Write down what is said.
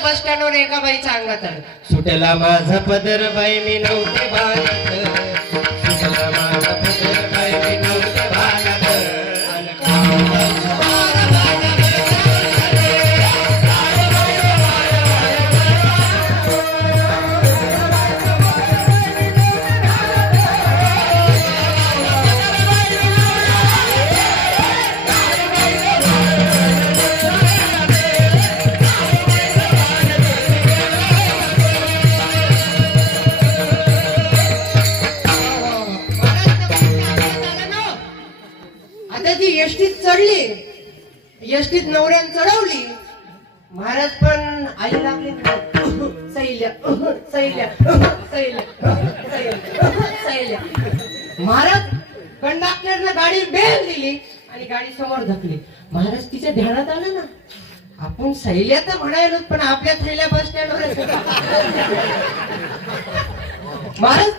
बस स्टँडवर एका बाई अंगात आलं सुटला माझा पदर बाई मी नव्हते भागात आता ती एसटीत चढली. एसटीत नवऱ्यान चढवली. महाराज पण आई लागले. सैल्या. सैल्या. सैल्या. सैल्या. महाराज कंडक्टरनं गाडी बेल दिली आणि गाडी समोर धकली. महाराज तिच्या ध्यानात आलं ना. आपण सैल्या तर म्हणायलो पण आपल्या थैल्या बस स्टँडवर महाराज